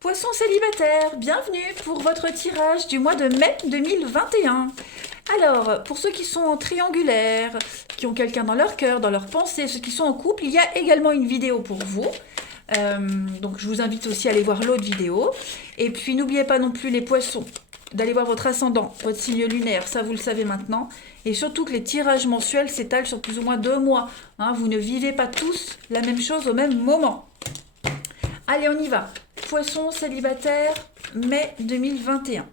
Poissons célibataires, bienvenue pour votre tirage du mois de mai 2021. Alors, pour ceux qui sont en triangulaire, qui ont quelqu'un dans leur cœur, dans leur pensée, ceux qui sont en couple, il y a également une vidéo pour vous. Donc je vous invite aussi à aller voir l'autre vidéo. Et puis n'oubliez pas non plus les poissons, d'aller voir votre ascendant, votre signe lunaire, ça vous le savez maintenant. Et surtout que les tirages mensuels s'étalent sur plus ou moins 2 mois. Hein, vous ne vivez pas tous la même chose au même moment. Allez, on y va. Poisson célibataire, mai 2021.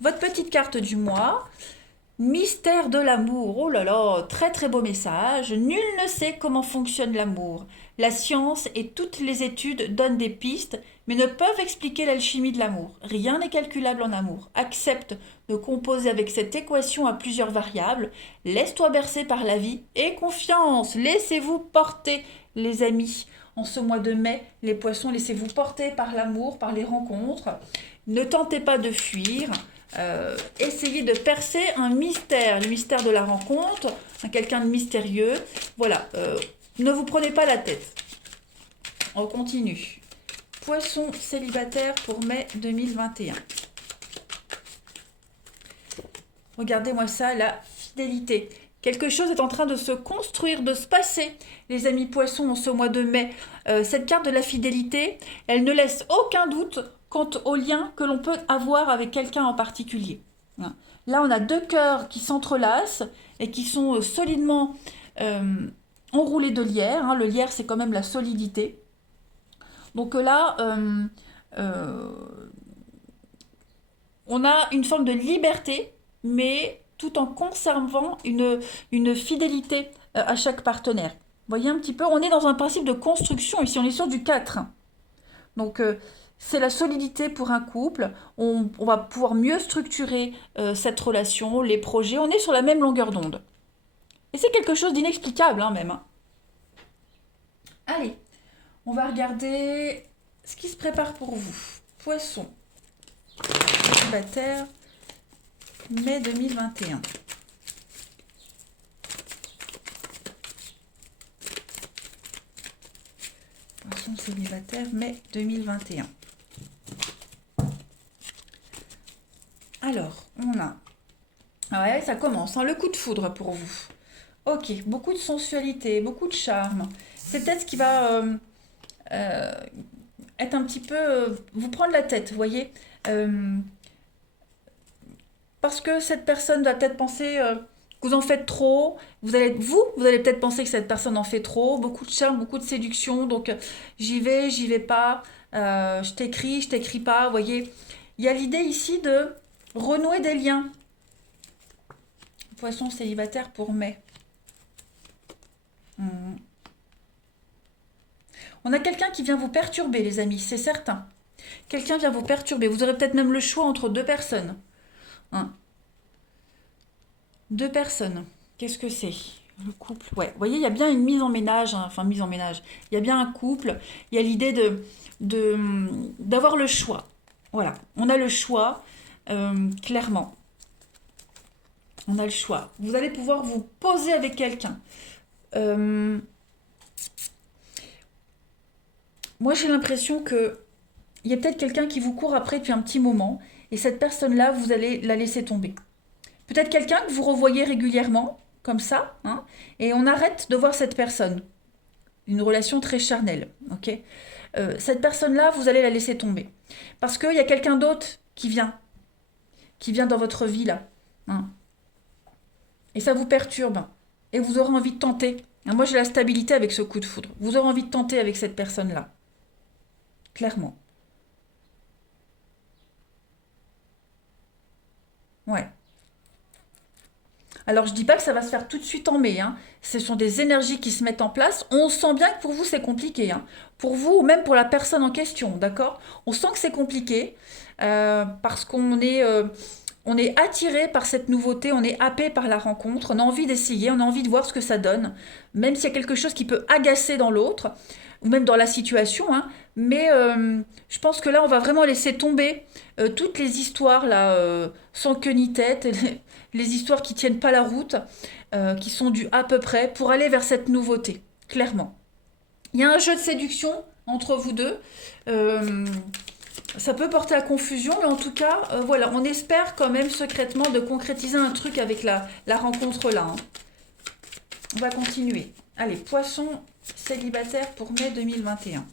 Votre petite carte du mois. Mystère de l'amour. Oh là là, très très beau message. Nul ne sait comment fonctionne l'amour. La science et toutes les études donnent des pistes, mais ne peuvent expliquer l'alchimie de l'amour. Rien n'est calculable en amour. Accepte de composer avec cette équation à plusieurs variables. Laisse-toi bercer par la vie et confiance. Laissez-vous porter, les amis. En ce mois de mai, les poissons, laissez-vous porter par l'amour, par les rencontres. Ne tentez pas de fuir. Essayez de percer un mystère, le mystère de la rencontre, quelqu'un de mystérieux. Voilà, ne vous prenez pas la tête. On continue. Poisson célibataire pour mai 2021. Regardez-moi ça, la fidélité. Quelque chose est en train de se construire, de se passer, les amis poissons, en ce mois de mai. Cette carte de la fidélité, elle ne laisse aucun doute quant au lien que l'on peut avoir avec quelqu'un en particulier. Là, on a deux cœurs qui s'entrelacent et qui sont solidement enroulés de lierre. Le lierre, c'est quand même la solidité. Donc là, on a une forme de liberté, mais tout en conservant une fidélité à chaque partenaire. Vous voyez un petit peu, on est dans un principe de construction, ici on est sur du 4. Donc c'est la solidité pour un couple, on va pouvoir mieux structurer cette relation, les projets, on est sur la même longueur d'onde. Et c'est quelque chose d'inexplicable même. Allez, on va regarder ce qui se prépare pour vous. Poisson, célibataire, mai 2021. Poisson célibataire, mai 2021. Alors, on a... Ouais, ça commence, le coup de foudre pour vous. Ok, beaucoup de sensualité, beaucoup de charme. C'est peut-être ce qui va être un petit peu... vous prendre la tête, vous voyez parce que cette personne va peut-être penser que vous en faites trop. Vous allez peut-être penser que cette personne en fait trop. Beaucoup de charme, beaucoup de séduction. Donc j'y vais pas. Je t'écris pas. Vous voyez, il y a l'idée ici de renouer des liens. Poisson célibataire pour mai. On a quelqu'un qui vient vous perturber, les amis, c'est certain. Quelqu'un vient vous perturber. Vous aurez peut-être même le choix entre deux personnes. Deux personnes. Qu'est-ce que c'est? Le couple. Ouais, vous voyez, il y a bien une mise en ménage, mise en ménage. Il y a bien un couple. Il y a l'idée d'avoir le choix. Voilà, on a le choix, clairement. On a le choix. Vous allez pouvoir vous poser avec quelqu'un. Moi, j'ai l'impression que il y a peut-être quelqu'un qui vous court après depuis un petit moment, et cette personne-là, vous allez la laisser tomber. Peut-être quelqu'un que vous revoyez régulièrement, comme ça, et on arrête de voir cette personne. Une relation très charnelle, ok. Cette personne-là, vous allez la laisser tomber. Parce qu'il y a quelqu'un d'autre qui vient dans votre vie, là. Et ça vous perturbe. Et vous aurez envie de tenter. Moi, j'ai la stabilité avec ce coup de foudre. Vous aurez envie de tenter avec cette personne-là. Clairement. Ouais. Alors, je dis pas que ça va se faire tout de suite en mai. Ce sont des énergies qui se mettent en place. On sent bien que pour vous, c'est compliqué. Pour vous ou même pour la personne en question, d'accord? On sent que c'est compliqué parce on est attiré par cette nouveauté, on est happé par la rencontre, on a envie d'essayer, on a envie de voir ce que ça donne, même s'il y a quelque chose qui peut agacer dans l'autre, ou même dans la situation. Mais je pense que là, on va vraiment laisser tomber toutes les histoires là, sans queue ni tête, les histoires qui tiennent pas la route, qui sont dues à peu près, pour aller vers cette nouveauté, clairement. Il y a un jeu de séduction entre vous deux. Ça peut porter à confusion, mais en tout cas, voilà, on espère quand même secrètement de concrétiser un truc avec la rencontre là. Hein. On va continuer. Allez, poisson célibataire pour mai 2021.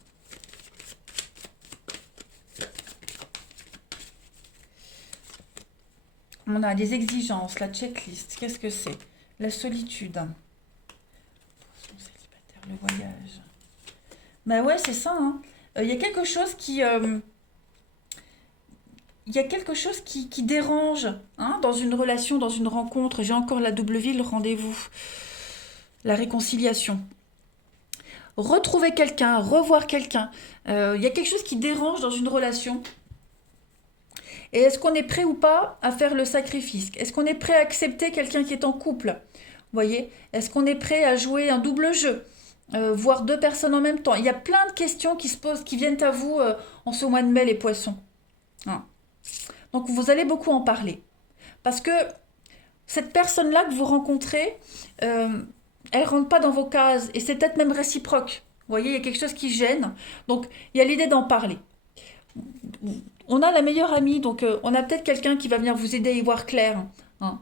On a des exigences, la checklist. Qu'est-ce que c'est? La solitude. Poisson célibataire, le voyage. Ben ouais, c'est ça. Hein. Y a quelque chose qui... il y a quelque chose qui dérange hein, dans une relation, dans une rencontre. J'ai encore la double vie, le rendez-vous. La réconciliation. Retrouver quelqu'un, revoir quelqu'un. Il y a quelque chose qui dérange dans une relation. Et est-ce qu'on est prêt ou pas à faire le sacrifice? Est-ce qu'on est prêt à accepter quelqu'un qui est en couple? Vous voyez? Est-ce qu'on est prêt à jouer un double jeu? Voir deux personnes en même temps? Il y a plein de questions qui se posent, qui viennent à vous en ce mois de mai, les poissons. Hein. Donc vous allez beaucoup en parler. Parce que cette personne-là que vous rencontrez, elle ne rentre pas dans vos cases. Et c'est peut-être même réciproque. Vous voyez, il y a quelque chose qui gêne. Donc il y a l'idée d'en parler. On a la meilleure amie, donc on a peut-être quelqu'un qui va venir vous aider à y voir clair. Hein.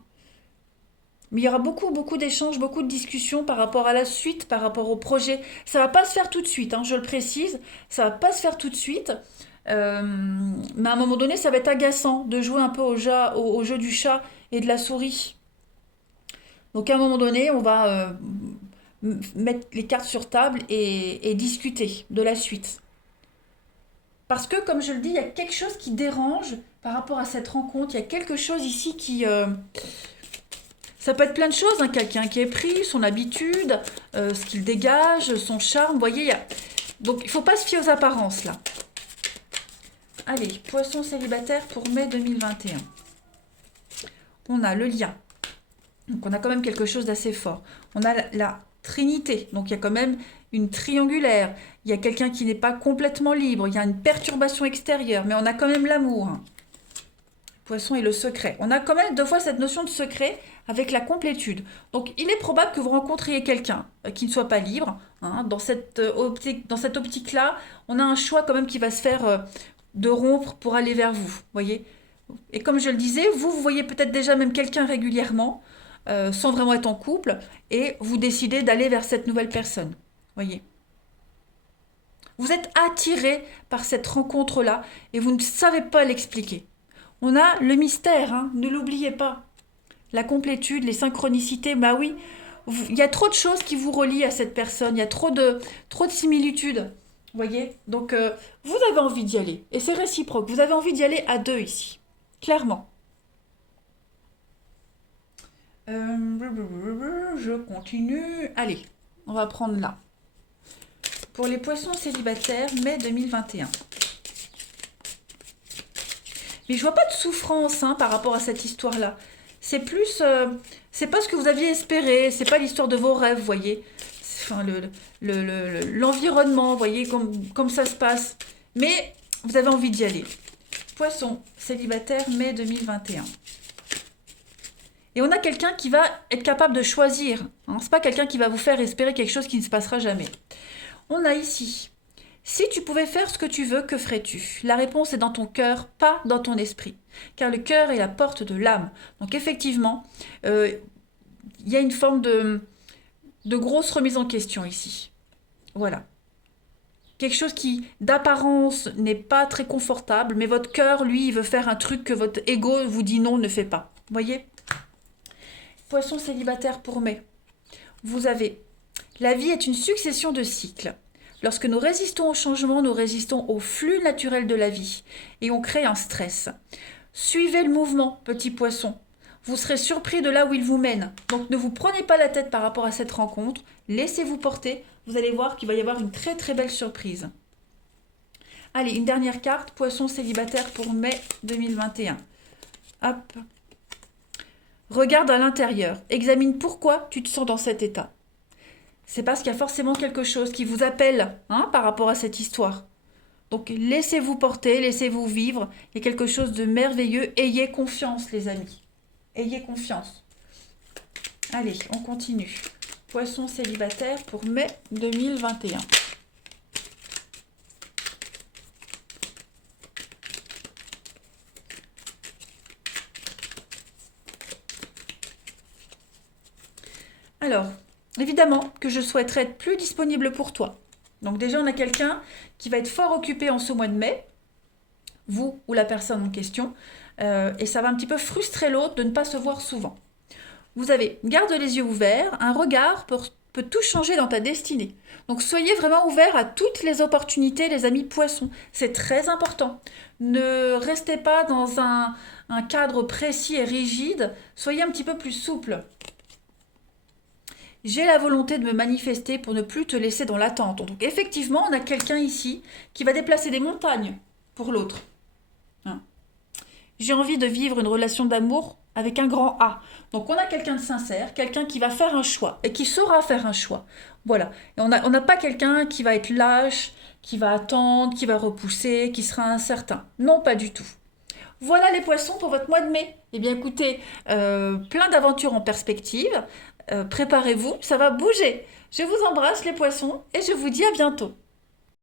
Mais il y aura beaucoup d'échanges, beaucoup de discussions par rapport à la suite, par rapport au projet. Ça ne va pas se faire tout de suite, hein, je le précise. Ça ne va pas se faire tout de suite. Mais à un moment donné, ça va être agaçant de jouer un peu au jeu du chat et de la souris. Donc à un moment donné, on va mettre les cartes sur table et discuter de la suite. Parce que, comme je le dis, il y a quelque chose qui dérange par rapport à cette rencontre. Il y a quelque chose ici qui... ça peut être plein de choses, hein, quelqu'un qui est pris, son habitude, ce qu'il dégage, son charme. Vous voyez, donc il ne faut pas se fier aux apparences, là. Allez, poisson célibataire pour mai 2021. On a le lien. Donc on a quand même quelque chose d'assez fort. On a la trinité. Donc il y a quand même une triangulaire. Il y a quelqu'un qui n'est pas complètement libre. Il y a une perturbation extérieure. Mais on a quand même l'amour. Poisson et le secret. On a quand même deux fois cette notion de secret avec la complétude. Donc il est probable que vous rencontriez quelqu'un qui ne soit pas libre. Hein. Dans cette optique-là, on a un choix quand même qui va se faire de rompre pour aller vers vous. Voyez. Et comme je le disais, vous voyez peut-être déjà même quelqu'un régulièrement, sans vraiment être en couple, et vous décidez d'aller vers cette nouvelle personne. Voyez. Vous êtes attiré par cette rencontre-là, et vous ne savez pas l'expliquer. On a le mystère, hein, ne l'oubliez pas. La complétude, les synchronicités, bah oui, il y a trop de choses qui vous relient à cette personne, il y a trop de similitudes. Vous voyez? Donc, vous avez envie d'y aller. Et c'est réciproque. Vous avez envie d'y aller à deux ici. Clairement. Je continue. Allez, on va prendre là. Pour les poissons célibataires, mai 2021. Mais je vois pas de souffrance hein, par rapport à cette histoire-là. C'est plus... c'est pas ce que vous aviez espéré. C'est pas l'histoire de vos rêves, vous voyez. Enfin, l'environnement, vous voyez, comme ça se passe. Mais vous avez envie d'y aller. Poisson, célibataire, mai 2021. Et on a quelqu'un qui va être capable de choisir. Hein. C'est pas quelqu'un qui va vous faire espérer quelque chose qui ne se passera jamais. On a ici, si tu pouvais faire ce que tu veux, que ferais-tu? La réponse est dans ton cœur, pas dans ton esprit. Car le cœur est la porte de l'âme. Donc effectivement, il y a une forme de grosse remise en question ici. Voilà. Quelque chose qui, d'apparence, n'est pas très confortable, mais votre cœur, lui, il veut faire un truc que votre ego vous dit non, ne fait pas. Vous voyez? Poisson célibataire pour mai. Vous avez... La vie est une succession de cycles. Lorsque nous résistons au changement, nous résistons au flux naturel de la vie. Et on crée un stress. Suivez le mouvement, petit poisson. Vous serez surpris de là où il vous mène. Donc ne vous prenez pas la tête par rapport à cette rencontre. Laissez-vous porter. Vous allez voir qu'il va y avoir une très très belle surprise. Allez, une dernière carte. Poisson célibataire pour mai 2021. Hop. Regarde à l'intérieur. Examine pourquoi tu te sens dans cet état. C'est parce qu'il y a forcément quelque chose qui vous appelle hein, par rapport à cette histoire. Donc laissez-vous porter, laissez-vous vivre. Il y a quelque chose de merveilleux. Ayez confiance les amis. Ayez confiance. Allez, on continue. Poisson célibataire pour mai 2021. Alors, évidemment que je souhaiterais être plus disponible pour toi. Donc déjà, on a quelqu'un qui va être fort occupé en ce mois de mai, vous ou la personne en question, et ça va un petit peu frustrer l'autre de ne pas se voir souvent. Vous avez, garde les yeux ouverts, un regard peut tout changer dans ta destinée. Donc soyez vraiment ouverts à toutes les opportunités, les amis poissons. C'est très important. Ne restez pas dans un cadre précis et rigide, soyez un petit peu plus souple. J'ai la volonté de me manifester pour ne plus te laisser dans l'attente. Donc effectivement, on a quelqu'un ici qui va déplacer des montagnes pour l'autre. Hein. J'ai envie de vivre une relation d'amour avec un grand A. Donc on a quelqu'un de sincère, quelqu'un qui va faire un choix et qui saura faire un choix. Voilà. Et on n'a pas quelqu'un qui va être lâche, qui va attendre, qui va repousser, qui sera incertain. Non, pas du tout. Voilà les poissons pour votre mois de mai. Eh bien écoutez, plein d'aventures en perspective. Préparez-vous, ça va bouger. Je vous embrasse les poissons et je vous dis à bientôt.